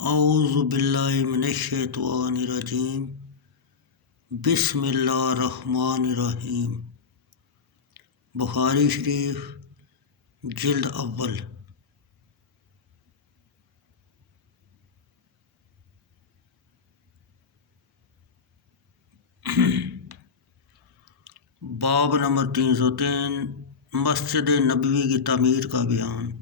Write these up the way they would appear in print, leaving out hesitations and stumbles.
اعوذ باللہ من الشیطان الرجیم بسم اللہ الرحمن الرحیم۔ بخاری شریف جلد اول۔ باب نمبر 303 مسجد نبوی کی تعمیر کا بیان۔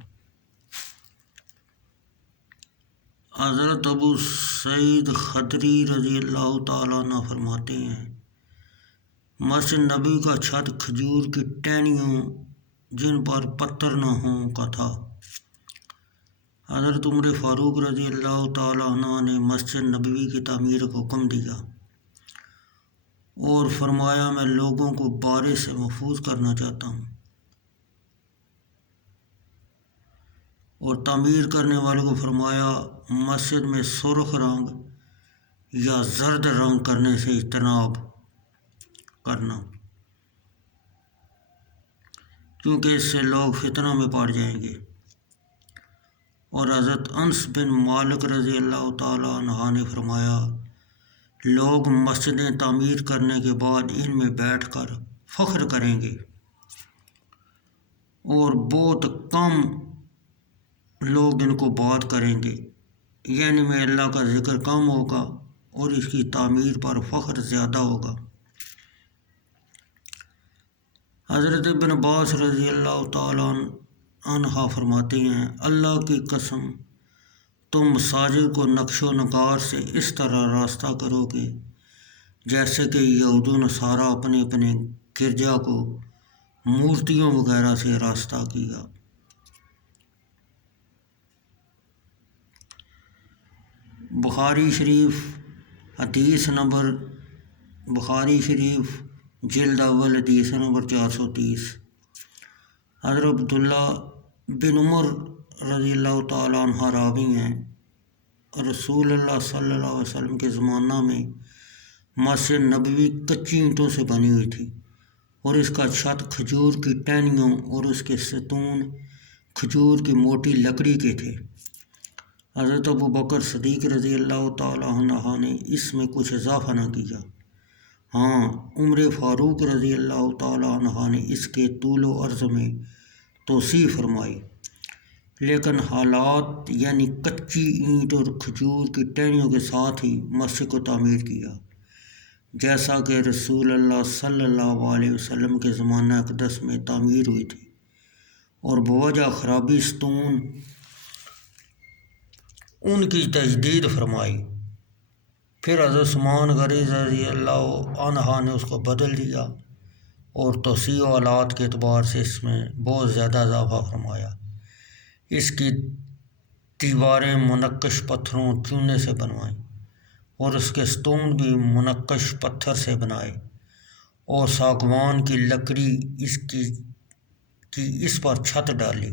حضرت ابو سعید خدری رضی اللہ تعالیٰ عنہ فرماتے ہیں، مسجد نبوی کا چھت کھجور کی ٹہنیوں جن پر پتھر نہ ہوں کا تھا۔ حضرت عمر فاروق رضی اللہ تعالیٰ عنہ نے مسجد نبوی کی تعمیر کا حکم دیا اور فرمایا، میں لوگوں کو بارش سے محفوظ کرنا چاہتا ہوں، اور تعمیر کرنے والوں کو فرمایا، مسجد میں سرخ رنگ یا زرد رنگ کرنے سے اجتناب کرنا، کیونکہ اس سے لوگ فتنہ میں پڑ جائیں گے۔ اور حضرت انس بن مالک رضی اللہ تعالیٰ عنہ نے فرمایا، لوگ مسجدیں تعمیر کرنے کے بعد ان میں بیٹھ کر فخر کریں گے، اور بہت کم لوگ ان کو بات کریں گے، یعنی میں اللہ کا ذکر کم ہوگا اور اس کی تعمیر پر فخر زیادہ ہوگا۔ حضرت ابن عباس رضی اللہ تعالیٰ عنہ فرماتے ہیں، اللہ کی قسم تم مساجد کو نقش و نگار سے اس طرح راستہ کرو گے جیسے کہ یہود و نصارہ اپنے اپنے گرجا کو مورتیوں وغیرہ سے راستہ کیا۔ بخاری شریف جلد اول حدیث نمبر 430۔ حضرت عبداللہ بن عمر رضی اللہ تعالیٰ عنہ راوی ہیں، رسول اللہ صلی اللہ علیہ وسلم کے زمانہ میں مسجد نبوی کچی اینٹوں سے بنی ہوئی تھی، اور اس کا چھت کھجور کی ٹہنیوں اور اس کے ستون کھجور کی موٹی لکڑی کے تھے۔ حضرت ابو بکر صدیق رضی اللہ تعالیٰ عنہ نے اس میں کچھ اضافہ نہ کیا۔ ہاں، عمر فاروق رضی اللہ تعالیٰ عنہ نے اس کے طول و عرض میں توسیع فرمائی، لیکن حالات یعنی کچی اینٹ اور کھجور کی ٹہنیوں کے ساتھ ہی مسجد کو تعمیر کیا، جیسا کہ رسول اللہ صلی اللہ علیہ وسلم کے زمانہ اقدس میں تعمیر ہوئی تھی، اور بوجہ خرابی ستون ان کی تجدید فرمائی۔ پھر حضرت عثمان غنی رضی اللہ عنہ نے اس کو بدل دیا اور توسیع و آلات کے اعتبار سے اس میں بہت زیادہ اضافہ فرمایا۔ اس کی دیواریں منقش پتھروں چونے سے بنوائیں، اور اس کے ستون بھی منقش پتھر سے بنائے، اور ساگوان کی لکڑی اس پر چھت ڈالی۔